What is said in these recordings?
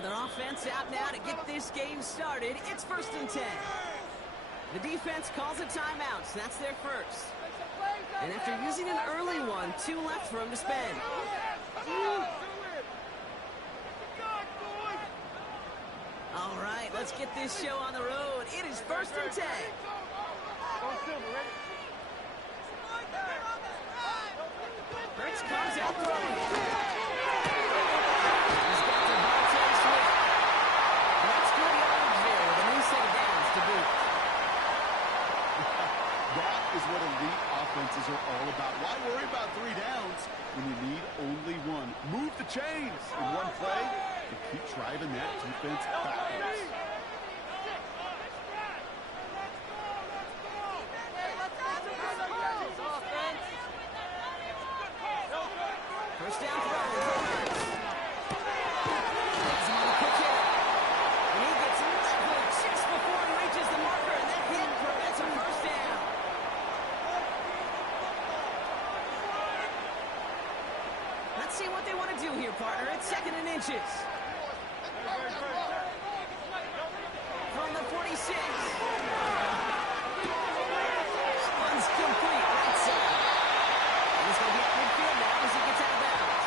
So their offense out now to get this game started. It's 1st and 10. The defense calls a timeout, so that's their first. And after using an early one, 2 left for him to spend. All right, let's get this show on the road. It is 1st and 10. Hurts comes out throwing. He's got the ball to his swing. That's good yardage there with a new set of downs to boot. That is what elite offenses are all about. Why worry about 3 downs when you need only 1? Move the chains in one play and keep driving that defense backwards. First down throw. Has him on a quick hit. And he gets leveled just before he reaches the marker, and that hit prevents a first down. Let's see what they want to do here, partner. It's 2nd and inches. From the 46. That one's complete. Right side. And he's going to be at midfield now as he gets out of bounds.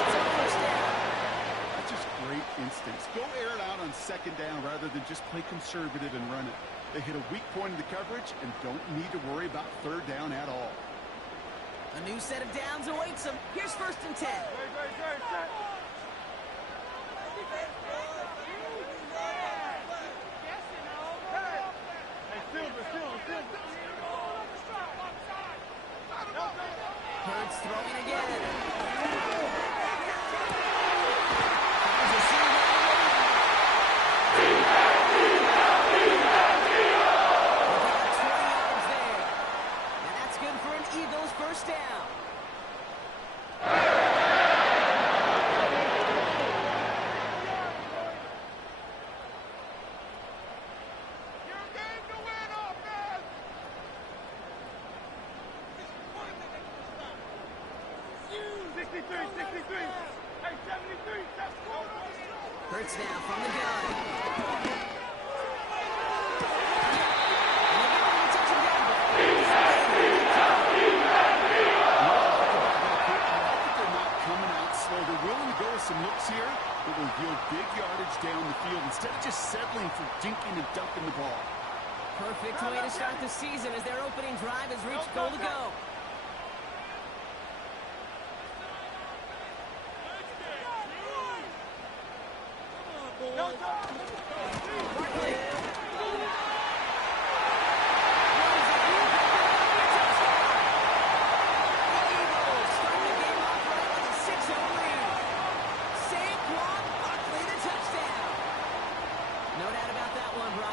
It's a first down. That's just great instincts. Go air it out on 2nd down rather than just play conservative and run it. They hit a weak point in the coverage and don't need to worry about 3rd down at all. A new set of downs awaits him. Here's 1st and 10. Hurts throwing again. Eagles first down. Your game to win, offense. 63. Hey, 73. That's one. Hurts now from the gun. They're willing to go with some looks here that will yield big yardage down the field instead of just settling for dinking and dunking the ball. Perfect way to start the season as their opening drive has reached goal to go. Barkley.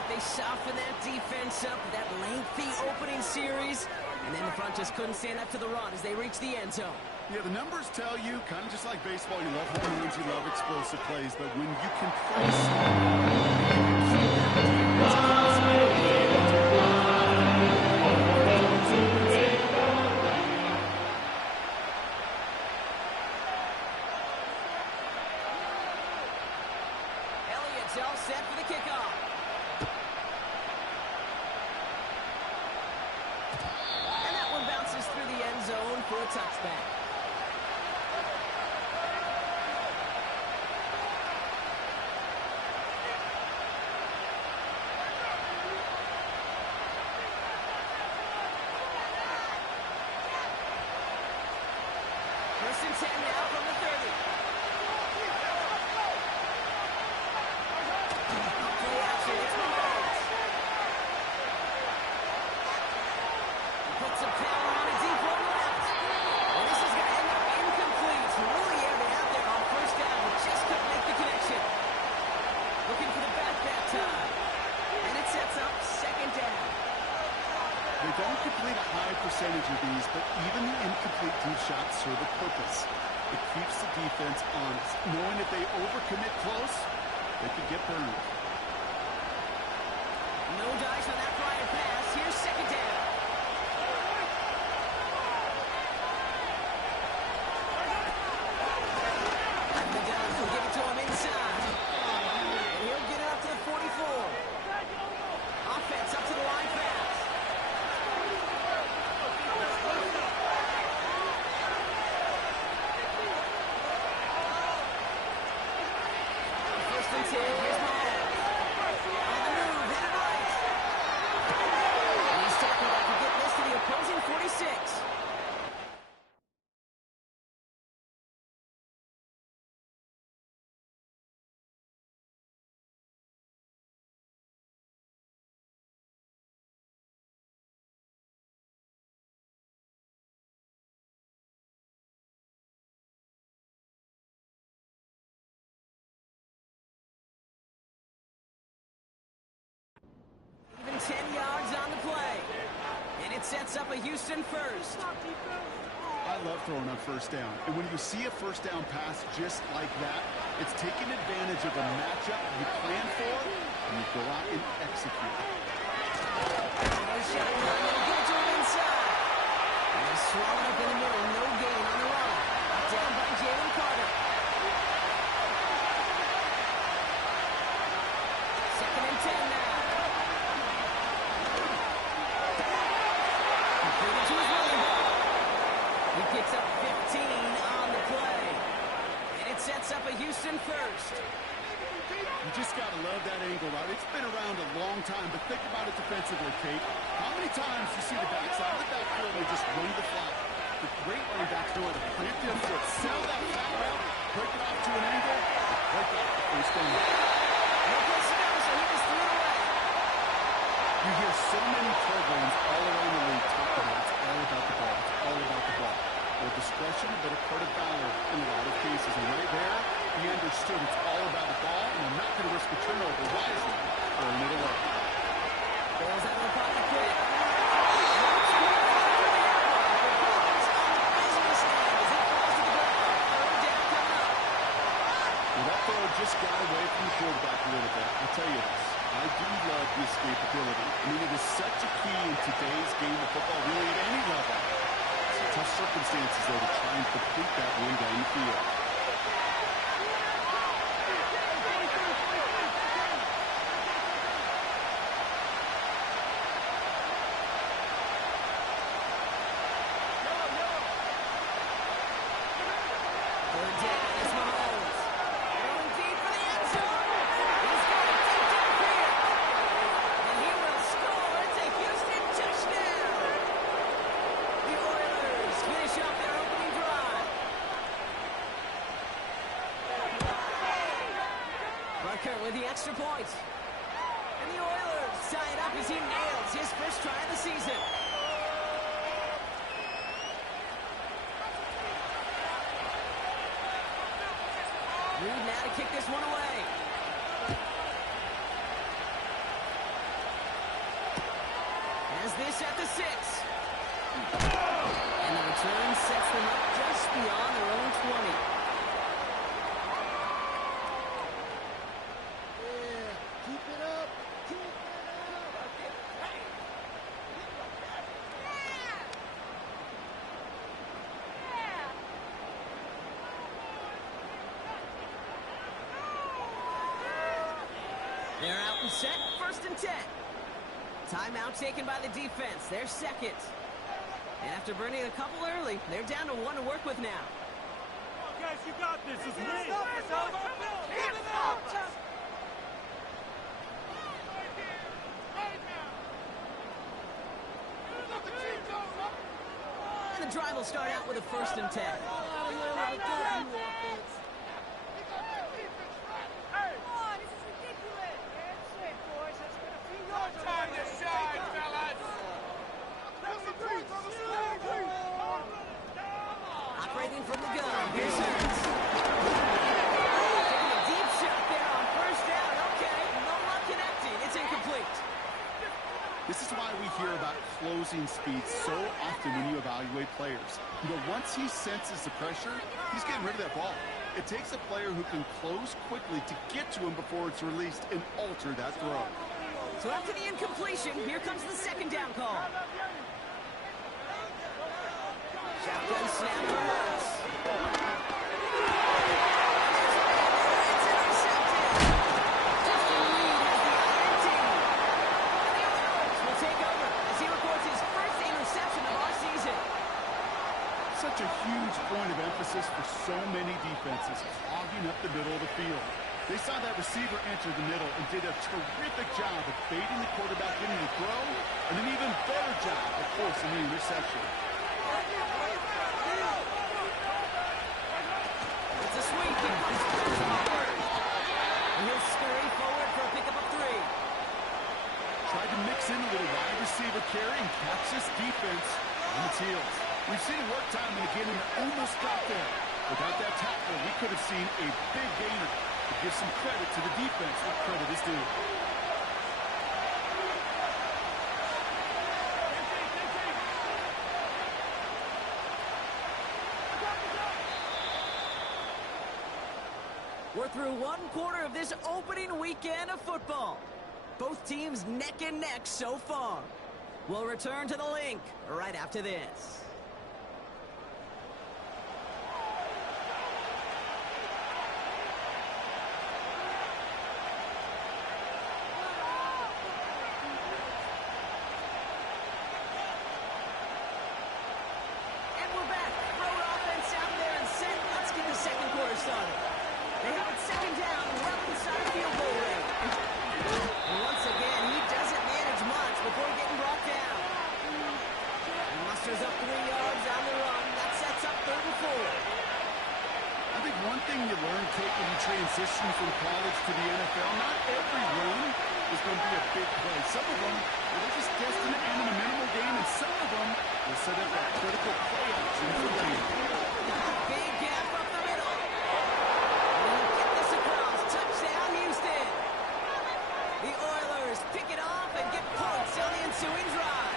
They soften that defense up with that lengthy opening series, and then the front just couldn't stand up to the run as they reached the end zone. Yeah, the numbers tell you, kind of just like baseball, you love home runs, you love explosive plays, but when you can Elliott's all set for the kickoff. Through the end zone for a touchback. First and 10 now from the 30. Play action. It's Mahomes. He puts some power on it deep over left. And this is going to end up incomplete. Really aired it out there on first down, but just couldn't make the connection. Looking for the back that time. And it sets up 2nd down. They don't complete a high percentage of these, but even the incomplete deep shots serve a purpose. It keeps the defense honest, knowing if they overcommit close, they could get burned. No dice on that prior pass. Here's 2nd down. sets up a Houston first. I love throwing on first down. And when you see a first down pass just like that, it's taking advantage of a matchup you plan for, and you go out and execute. Another shot, they'll get to him inside. And they swallow up in the middle, no gain on the run. Down by Jalen Carter. Second and 10 now. Completed to his running back. He picks up 15 on the play. And it sets up a Houston first. You just got to love that angle, right? It's been around a long time, but think about it defensively, Kate. How many times you see the backside of the backfield and they just run the flat? The great running backs know how to plant their foot, sell that flat route, break it off to an angle, break off the first down. No place to go, so he just threw it away. You hear so many programs all around the league talk about it's all about the ball. It's all about the ball. Well, discretion, but a part of valor in a lot of cases. And right there, he understood it's all about the ball, and I'm not going to risk a turnover. Wisely, throwing it away. Goes out of the pocket quick. Well, that throw just got away from the quarterback a little bit. I'll tell you this. I do love the escapability. I mean, it is such a key in today's game of football, really at any level. It's tough circumstances, though, to try and complete that one down the field. Third down, it's Mahomes. Going deep for the end zone. He's got it deep downfield. And he will score. It's a Houston touchdown. The Oilers finish up their opening drive. Rucker with the extra point. And the Oilers tie it up as he nails his first try of the season. Reed now to kick this one away. Has this at the 6. And the return sets them up just beyond their own 20. Yeah, keep it up. Keep it up. They're out and set, first and 10. Timeout taken by the defense, their second. And after burning a couple early, they're down to 1 to work with now. Guys, you got this. It's me. Keep it up. And the drive will start out with a first and 10. Operating from the gun, here's Hurts. Taking a deep shot there on first down. Okay, no luck connecting. It's incomplete. This is why we hear about closing speed so often when you evaluate players. You know, once he senses the pressure, he's getting rid of that ball. It takes a player who can close quickly to get to him before it's released and alter that throw. So after the incompletion, here comes the second down call. Shotgun snap for Hurts. It's intercepted. Justin Reed has the iron team. And the Oilers will take over as he records his first interception of our season. Such a huge point of emphasis for so many defenses, clogging up the middle of the field. They saw that receiver enter the middle and did a terrific job of baiting the quarterback into the throw, and an even better job of forcing the interception. It's a sweep. It comes forward. And he'll scurry forward for a pickup of 3. Tried to mix in a little wide receiver carry and catch this defense on its heels. We've seen it work time and again and almost got there. Without that tackle, we could have seen a big gainer. To give some credit to the defense, what credit is due. We're through one quarter of this opening weekend of football. Both teams neck and neck so far. We'll return to the link right after this. And we're back. Road offense out there and set. Let's get the second quarter started. They have it second down, well inside field goal range. And once again, he doesn't manage much before getting brought down. He musters up 3 yards on the run. That sets up 3rd and 4. I think one thing you learn taking the transition from college to the NFL, not every run is going to be a big play. Some of them, they're just destined to end in a minimal game, and some of them will set up that critical play action for later. Big gap up the middle. He'll get this across. Touchdown, Houston. The Oilers pick it off and get points on the ensuing drive.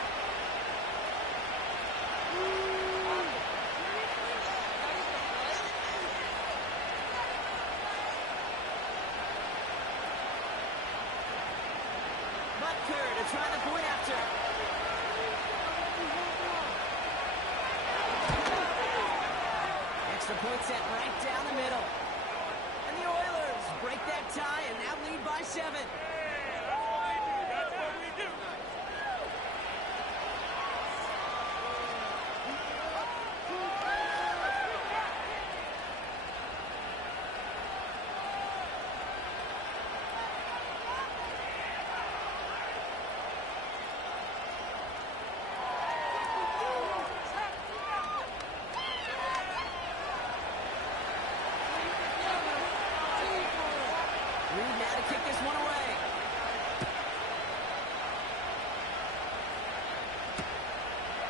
Butker to try the point after. Extra point set right down the middle. And the Oilers break that tie and now lead by 7. That's what we do. Reed now to kick this one away.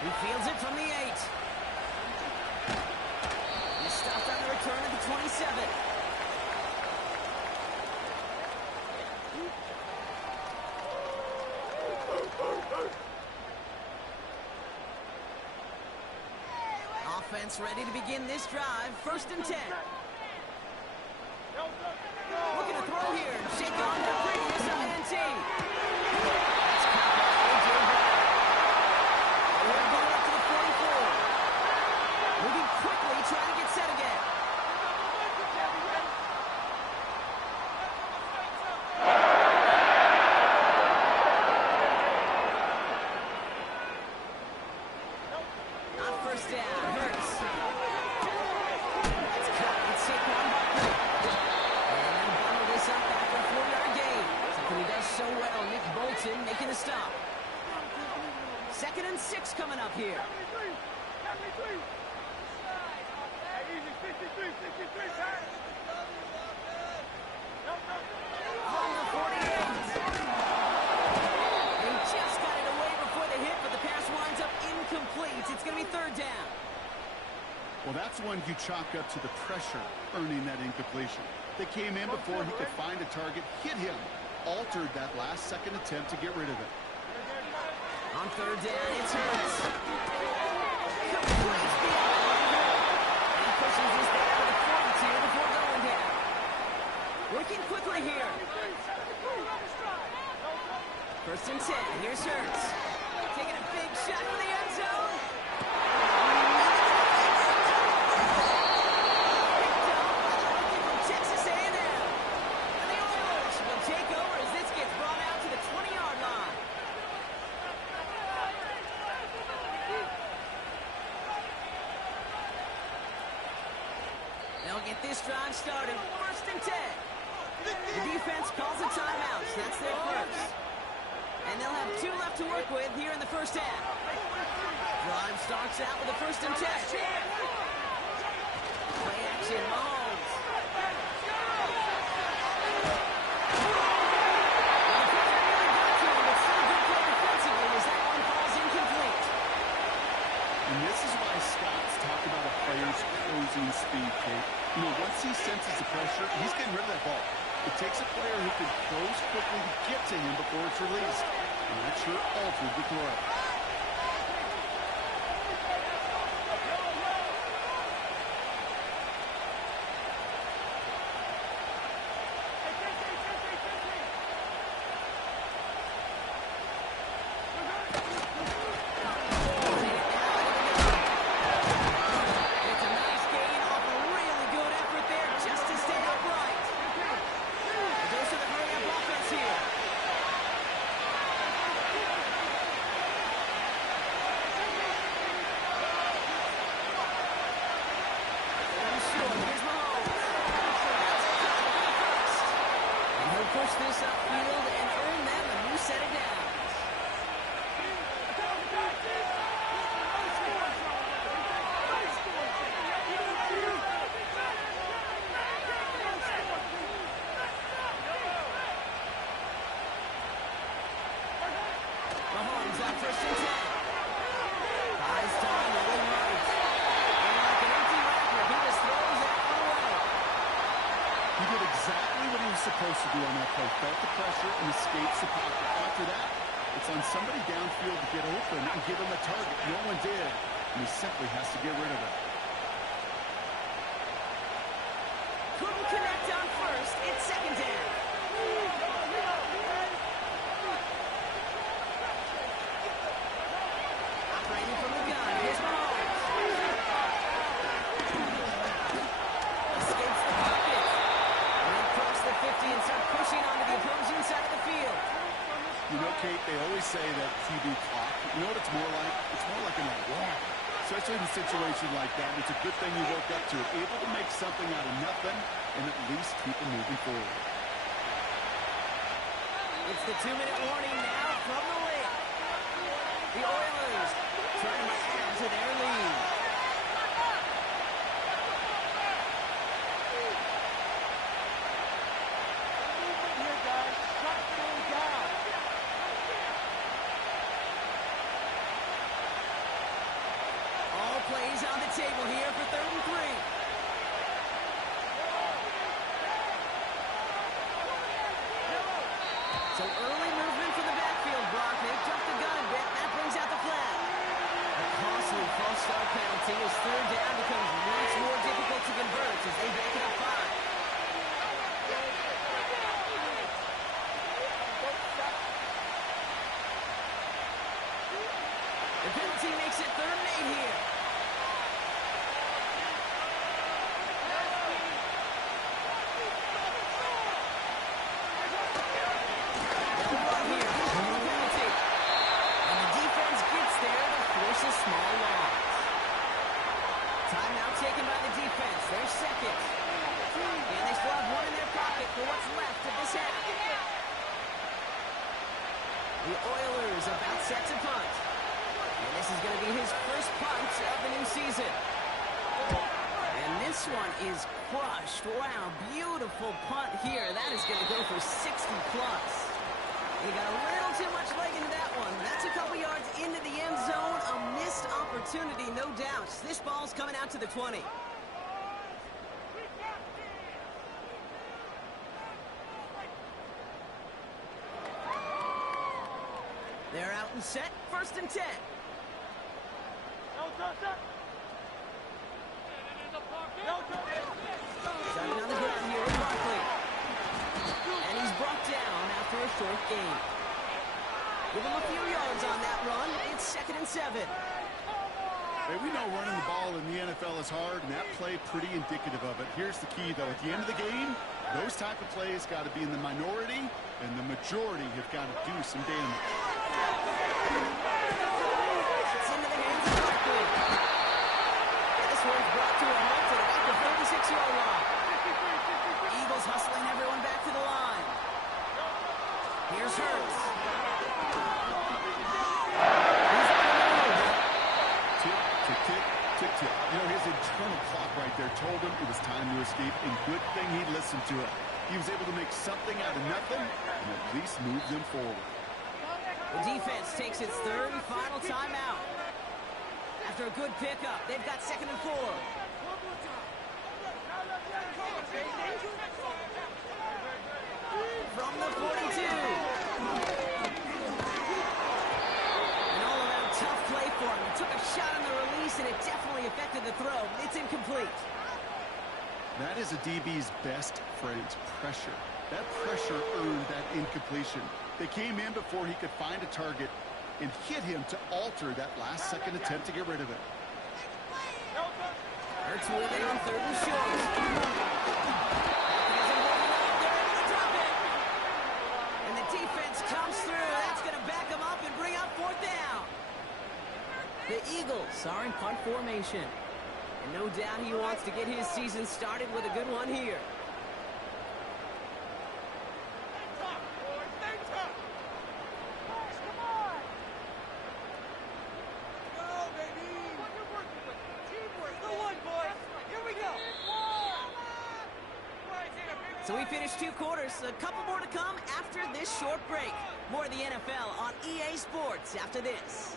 He fields it from the 8. He's stopped on the return at the 27. Offense ready to begin this drive. 1st and 10. Looking to throw here. Shake on the previous INT. That's caught by A.J. Brown. We're going up to the 44. Moving quickly, trying to get set again. On 1st down, Hurts. It's caught. It's Saquon Barkley. And then bundle this up after a 4-yard gain. Something he does so well. Nick Bolton making the stop. 2nd and 6 coming up here. On the 48. They just got it away before the hit, but the pass winds up incomplete. It's going to be 3rd down. Well, that's one you chalk up to the pressure earning that incompletion. They came in before he could find a target, hit him, altered that last-second attempt to get rid of it. On 3rd down, it's Hurts. Completes the other. And he pushes this down to the 42 before going down. Working quickly here. 1st and 10. Here's Hurts. Taking a big shot for the end zone. Picked up by the rookie from Texas A&M. And the Oilers will take over as this gets brought out to the 20-yard line. They'll get this drive started. 1st and 10. The defense calls a timeout. That's their first. And they'll have 2 left to work with here in the 1st half. Drive starts out with a 1st and 10. Play action, Mahomes. But still good play defensively as that one falls incomplete. And this is why Scott's talk about a player's closing speed, Kate. You know, once he senses the pressure, he's getting rid of that ball. It takes a player who can close quickly to get to him before it's released. And that sure altered the throw. first set of downs. Mahomes on first and 10. Buys time, really right. And like an empty wrapper, he just throws that one away. He did exactly what he was supposed to do on that play. Felt the pressure and escapes the pocket. After that, it's on somebody downfield to get open and give him a target. No one did, and he simply has to get rid of it. Couldn't connect on first. It's second down. Operating from the gun. Here's Mahomes. Escapes the pocket. And then cross the 50 and start pushing onto the opposing side of the field. You know, Kate, they always say that TV clock. You know what it's more like? It's more like an alarm. Especially in a situation like that. It's a good thing you woke up to it. Able to make something out of nothing and at least keep it moving forward. It's the 2-minute warning now from the lead. The Oilers trying to add to their lead. All plays on the table here for 3rd and 3. So early movement for the backfield, Brock. They jumped the gun a bit. That brings out the flag. A costly false start penalty as 3rd down becomes much more difficult to convert as they back it up 5. The penalty makes it 3rd and 8 here. They'll run here. No penalty. And the defense gets there to force a small loss. Timeout taken by the defense. They're second. And they still have one in their pocket for what's left of this half. The Oilers about set to punt. And this is going to be his first punt of the new season. And this one is crushed. Wow, beautiful punt here. That is going to go for 60 plus. He got a little too much leg into that one. That's a couple yards into the end zone. A missed opportunity, no doubt. This ball's coming out to the 20. They're out and set. 1st and 10. Starting on the ground here with Barkley. And he's brought down after a short gain. Give him a few yards on that run. It's 2nd and 7. Hey, we know running the ball in the NFL is hard, and that play pretty indicative of it. Here's the key, though. At the end of the game, those type of plays got to be in the minority, and the majority have got to do some damage. It's into the hands of Barkley. This one's brought to a halt at about the 36-yard line. Eagles hustling everyone back to the line. Here's Hurts. Tick. You know, his internal clock right there told him it was time to escape, and good thing he listened to it. He was able to make something out of nothing and at least move them forward. The defense takes its 3rd and final timeout. After a good pickup, they've got 2nd and 4. From the 42. Tough play for him. He took a shot on the release, and it definitely affected the throw. It's incomplete. That is a DB's best friend, pressure. That pressure earned that incompletion. They came in before he could find a target and hit him to alter that last-second attempt to get rid of it. Hurts with it on 3rd and short. And the defense comes through. That's going to back him up and bring up 4th down. The Eagles are in punt formation. And no doubt he wants to get his season started with a good one here. finished 2 quarters. A couple more to come after this short break. More of the NFL on EA Sports after this.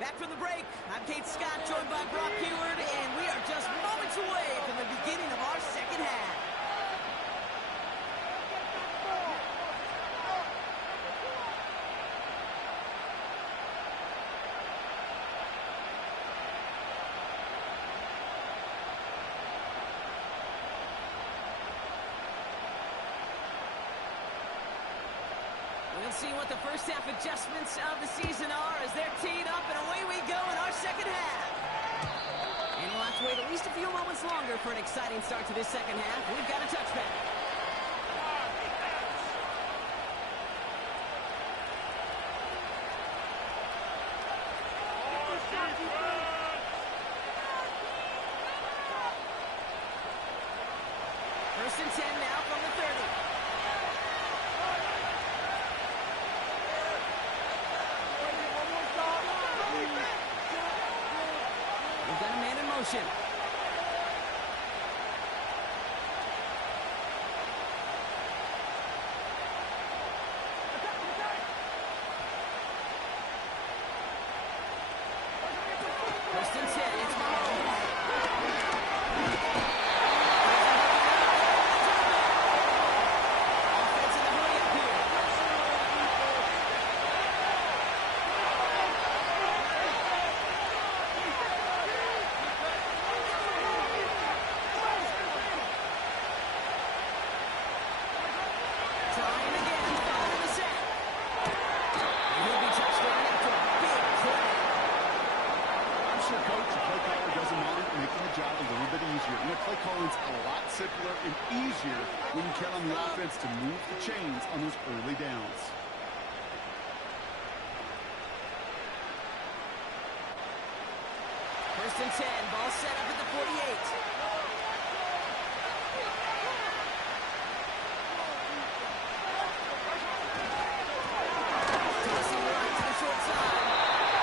Back from the break, I'm Kate Scott, joined by Brock Heward, and we are just moments away from the beginning of our second half. We'll see what the first half adjustments of the season are as they're teed up, and away we go in our second half. And we'll have to wait at least a few moments longer for an exciting start to this second half. We've got a touchback. First and 10 now from the 30. We've got a man in motion. First and 10, it's Mahomes. Offense in the hurry up here. Trying again, following the sack. And he'll be touchdown after a big play. I'm sure coach and play caller doesn't mind making the job a little bit easier. You know, play calling's a lot simpler and easier when you count on the offense to move the chains on those early downs. First and 10, ball set up at the 48. Tossing right to the short side.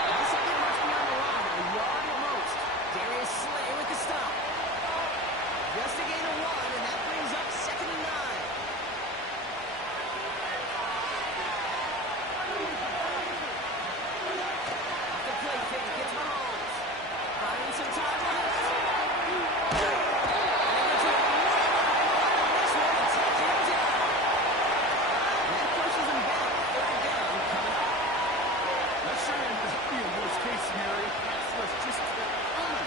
This will get much beyond the line, a yard at most. Darius Slay with the stop. Just a gain of 1, and that brings up second and 9. Off the play fake, it's Mahomes. Finding some time left. Able to run on this one and take him down. And that pushes him back. Third down coming up. Let's sure this be a worst-case scenario. Pass rush just on.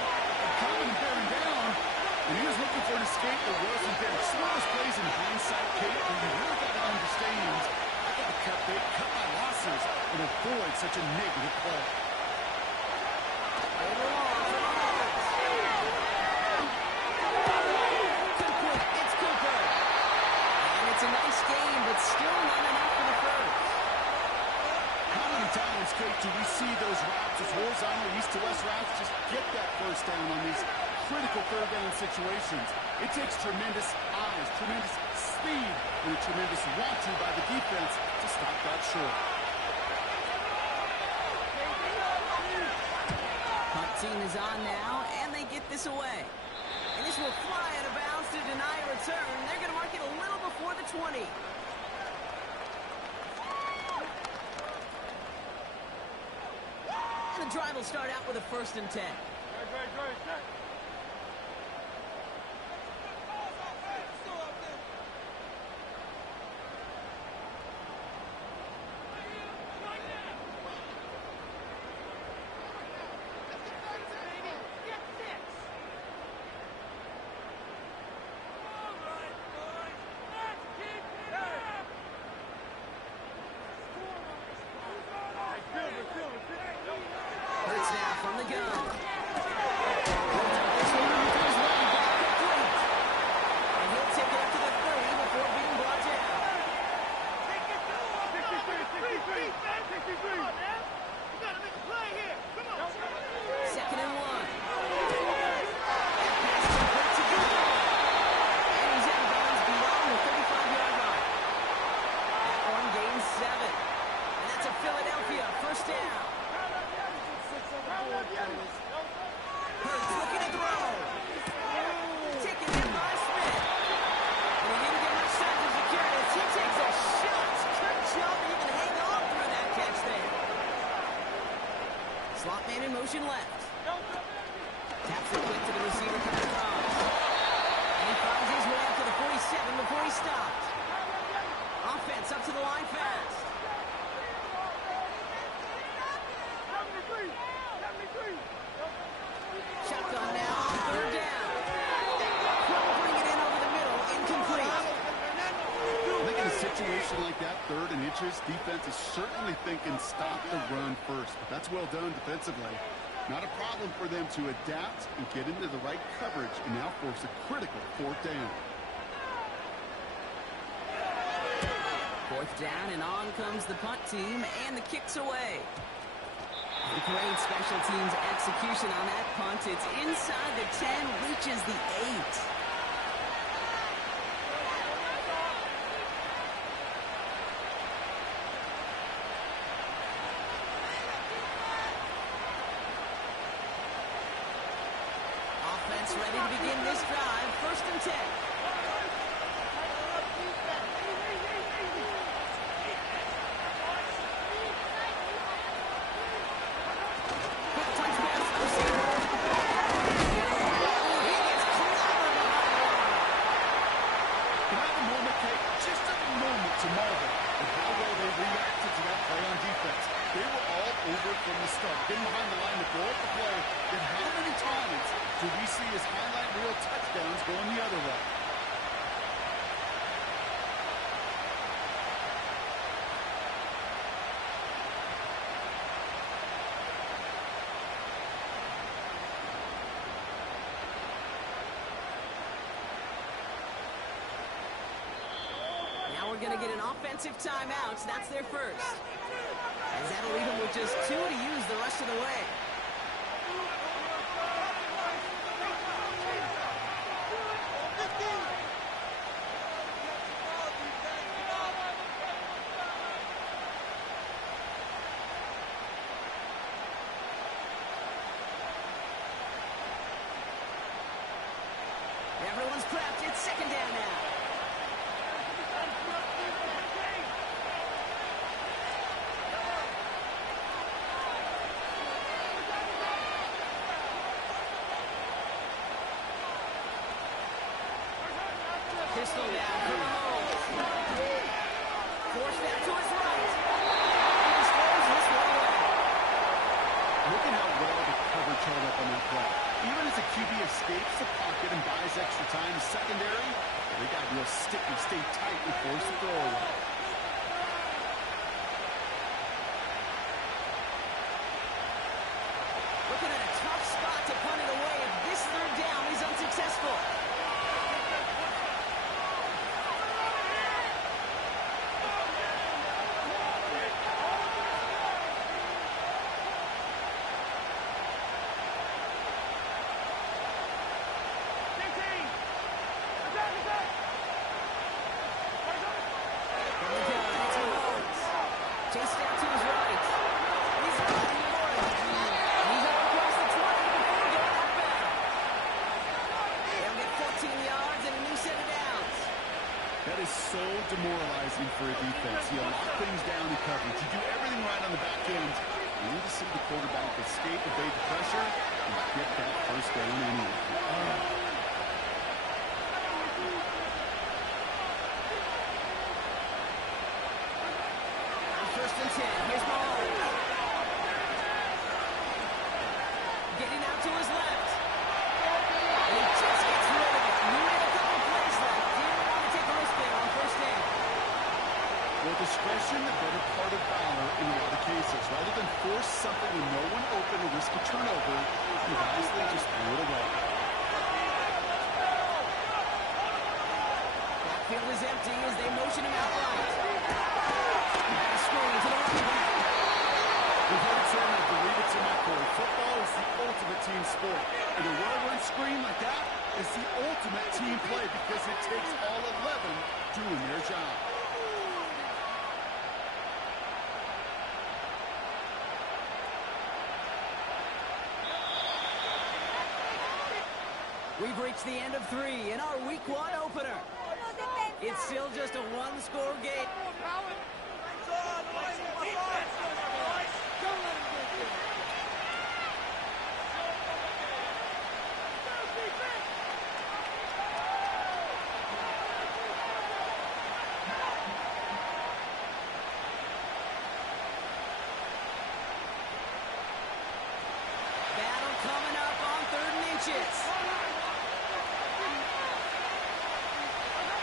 Coming and bearing down. And he was looking for an escape that wasn't there. Some of those plays in hindsight, Kate, and you really got to understand, I got to cut my losses and avoid such a negative play. Complete. It's Cooper. And it's a nice game, but still not enough for the first. How many times, Kate, do we see those routes, those horizontal east-to-west routes, just get that first down on these critical third down situations? It takes tremendous eyes, tremendous speed, and a tremendous want-to by the defense to stop that short. Punt team is on now, and they get this away. And this will fly out of bounds to deny a return. They're going to mark it a little before the 20. And the drive will start out with a first and 10. Hurts now from the gun. motion left. Taps it quick to the receiver coming across. And he finds his way up to the 47 before he stops. Offense up to the line fast. Shotgun now on third down. Couldn't bring it in over the middle. Incomplete. I think in a situation like that, 3rd and inches, defense is certainly thinking stop the run first. But that's well done defensively. Not a problem for them to adapt and get into the right coverage and now force a critical 4th down. 4th down, and on comes the punt team, and the kick's away. Great special teams execution on that punt. It's inside the 10, reaches the 8. Offense ready to begin this drive. 1st and 10. From the start, getting behind the line to blow up the play, then how many times do we see his highlight reel touchdowns going the other way? Now we're going to get an offensive timeout. That's their first. As that'll leave them with just 2 to use the rest of the way. Everyone's prepped. It's 2nd down now. Pistol down for Mahomes. Forced out to his right. He throws this one away. Look at how well the coverage held up on that play. Even as the QB escapes the pocket and buys extra time, secondary, they got real sticky, stay tight and force the throw away. Looking at a tough spot to punt it away. If this 3rd down is unsuccessful. Chased out to his right. He's running for it. He's up across the 20 before getting that back. They'll get 14 yards and a new set of downs. That is so demoralizing for a defense. You lock things down in coverage. You do everything right on the back end. You need to see the quarterback escape, evade the pressure, and get that 1st down anyway. 1st and 10. Here's Mahomes. Getting out to his left. And he just gets rid of it. He made a couple plays left. Didn't want to take a risk there on 1st down. Well, discretion, the better part of valor in a lot of cases. Rather than force something with no one open or risk a turnover, you wisely just threw it away. Backfield is empty as they motion him out right. Screen to the running back. We've heard it said, and I believe it's in my core. Football is the ultimate team sport. And a well-run screen like that is the ultimate team play because it takes all 11 doing their job. We've reached the end of 3 in our Week 1 opener. It's still just a 1-score game.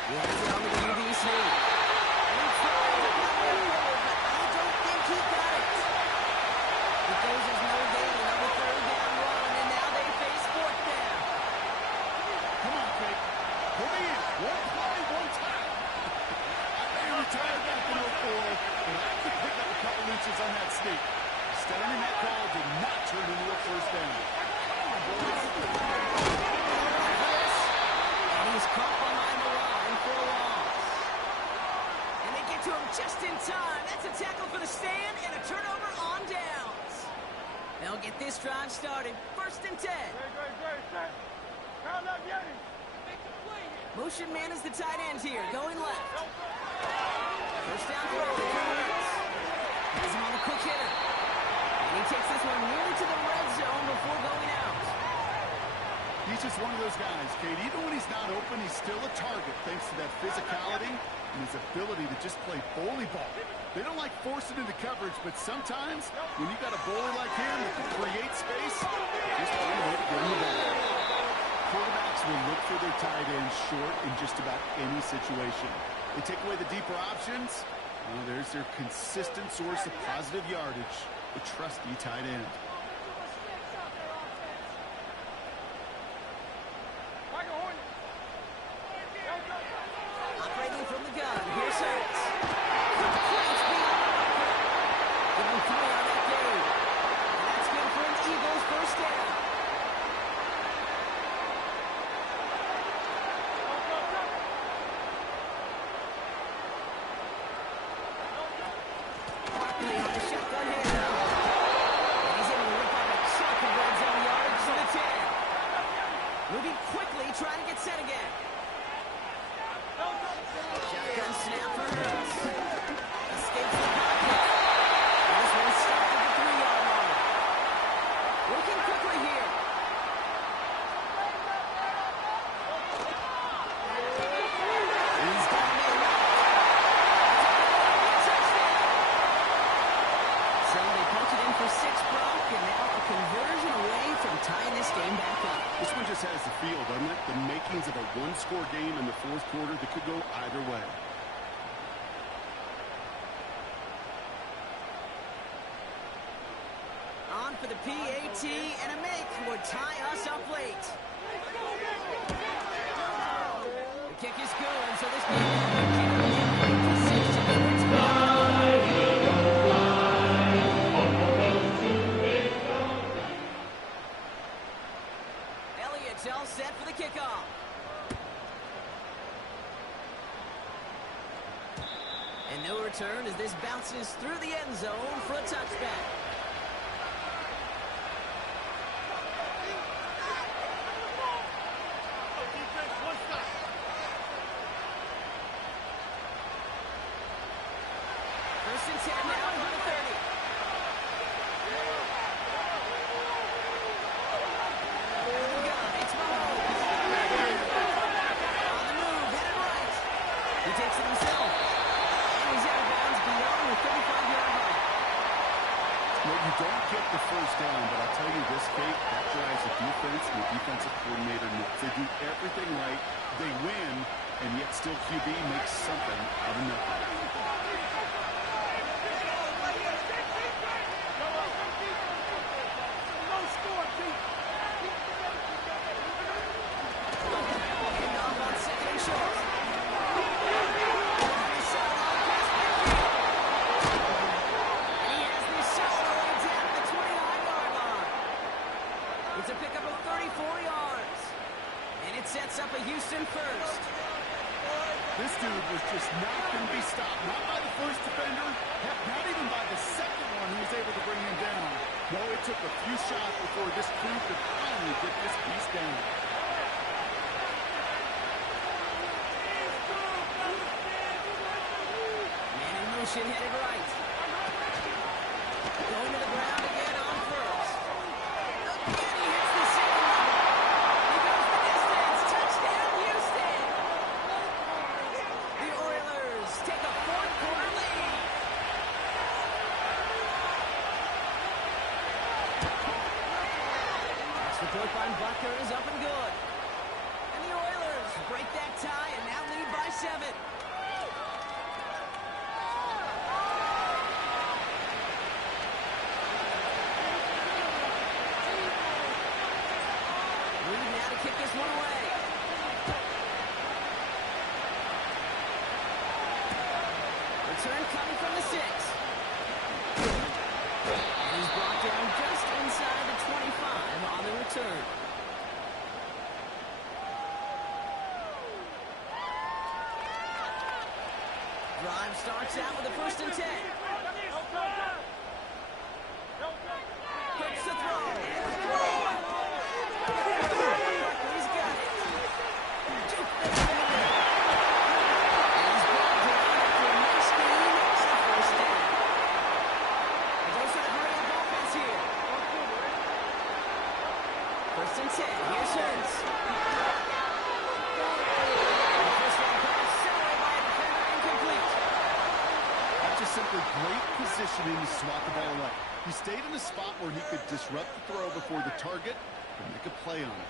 Yeah, it's on the UBC. And he tried to come in forward, but I don't think he got it. It goes as no gain on the third down run, and now they face fourth down. Come on, Craig. Put me in. One play, one time. I may retire back in 04, but I could pick up a couple inches on that sneak. Stuttering that call did not turn into a first down. Come on, boys. And he's caught behind the line for a loss. And they get to him just in time. That's a tackle for the stand and a turnover on downs. They'll get this drive started. First and 10. Motion man is the tight end here, going left. First down throw. Has him on the quick hitter. And he takes this one nearly to the red zone before going out. He's just one of those guys, Kate. Even when he's not open, he's still a target thanks to that physicality and his ability to just play bully ball. They don't like forcing into coverage, but sometimes when you got a bowler like him that can create space, just find a way to get him the ball. Quarterbacks will look for their tight ends short in just about any situation. They take away the deeper options. Well, there's their consistent source of positive yardage, the trusty tight end. Operating from the gun, here's Hurts. Completes beyond the marker. Give him 3 on that game. And that's good for an Eagles first down. Barkley on the shotgun handoff. And he's able to rip off a chunk of red zone yardage to the 10. Moving quickly, trying to get set again. Shotgun snap for Hurts. Escapes the pocket. This one stopped at the 3-yard line. Working quickly here. He's got him in. Touchdown. So they punch it in for 6, Brock, and now a conversion away from tying this game back up. This one just has the feel, doesn't it? The makings of a one-score game in the fourth quarter that could go either way. On for the PAT, and a make would tie us up late. The kick is good, so this game Elliott's all set for the kickoff. And no return as this bounces through the end zone for a touchback. First and 10 now from the 30. On the gun, it's Mahomes. On the move, headed right. He takes it himself. And he's out of bounds beyond the 35-yard line. Well, you don't get the first down, but I'll tell you this, Kate, that drives the defense and the defensive coordinator nuts. They do everything right, they win, and yet still QB makes something out of nothing. Handoff on second and short. And he has this shot all the way down to the 29-yard line. It's a pickup of 34 yards. And it sets up a Houston first. This dude was just not going to be stopped, not by the first defender, heck, not even by the second one who was able to bring him down. No, it took a few shots before this crew could finally get this piece down. Man in motion, headed right. Going to the ground again on first. Again, he hits the second level. He goes the distance. Touchdown, Houston. The Oilers take a fourth-quarter lead. Pass report by Bucker is up and good. And the Oilers break that tie and now lead by 7. kick this one away. Return coming from the 6. And he's brought down just inside the 25 on the return. Drive starts out with a 1st and 10. Hits the throw. He's got it. And he's brought down after a nice gain and a 1st down. There's also a hurry up offense here. 1st and 10. Here's Hurts. Simply great positioning to swat the ball away. He stayed in a spot where he could disrupt the throw before the target and make a play on it.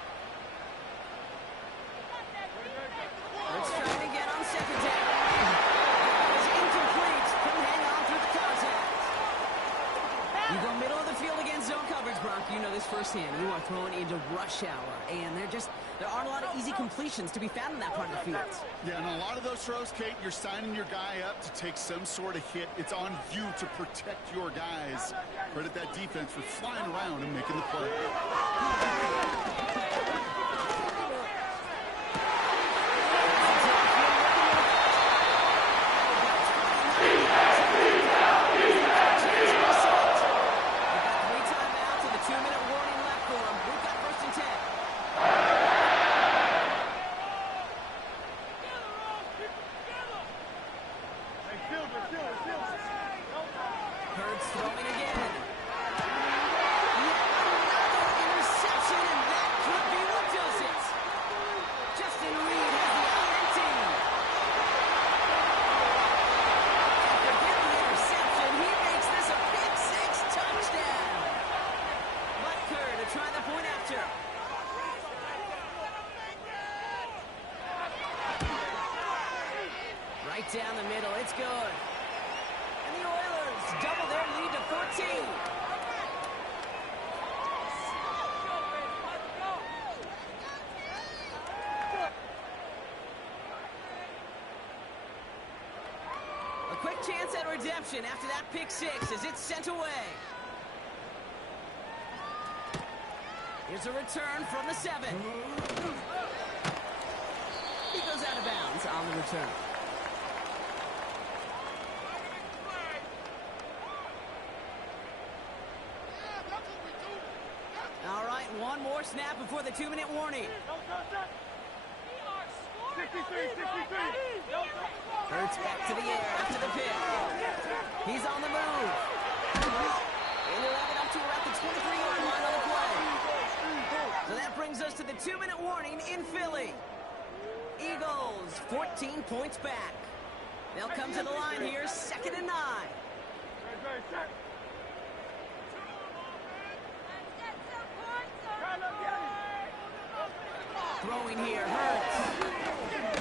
Let's try it again on 2nd down. That is incomplete. Couldn't hang on through the contact. You go middle of the field against zone coverage, Brock. You know this firsthand. You are throwing into rush hour, and there aren't a lot of easy completions to be found in that part of the field. Yeah, and a lot of those throws, Kate, you're signing your guy up to take some sort of hit. It's on you to protect your guys. Credit that defense for flying around and making the play. Hurts throwing again. Yet another interception, and that could be what does it. Justin Reed has the INT. And forget the interception. He makes this a pick 6 touchdown. Butker to try the point after. Right down the middle. It's good. And the Oilers double their lead to 14. A quick chance at redemption after that pick 6 as it's sent away. Here's a return from the 7. He goes out of bounds on the return. All right, one more snap before the 2-minute warning. Hurts back to the air after the pick. He's on the move. And he'll have it up to around the 23-yard line on the play. So that brings us to the 2-minute warning in Philly. Eagles 14 points back. They'll come to the line here, 2nd and 9. Throwing here, Hurts.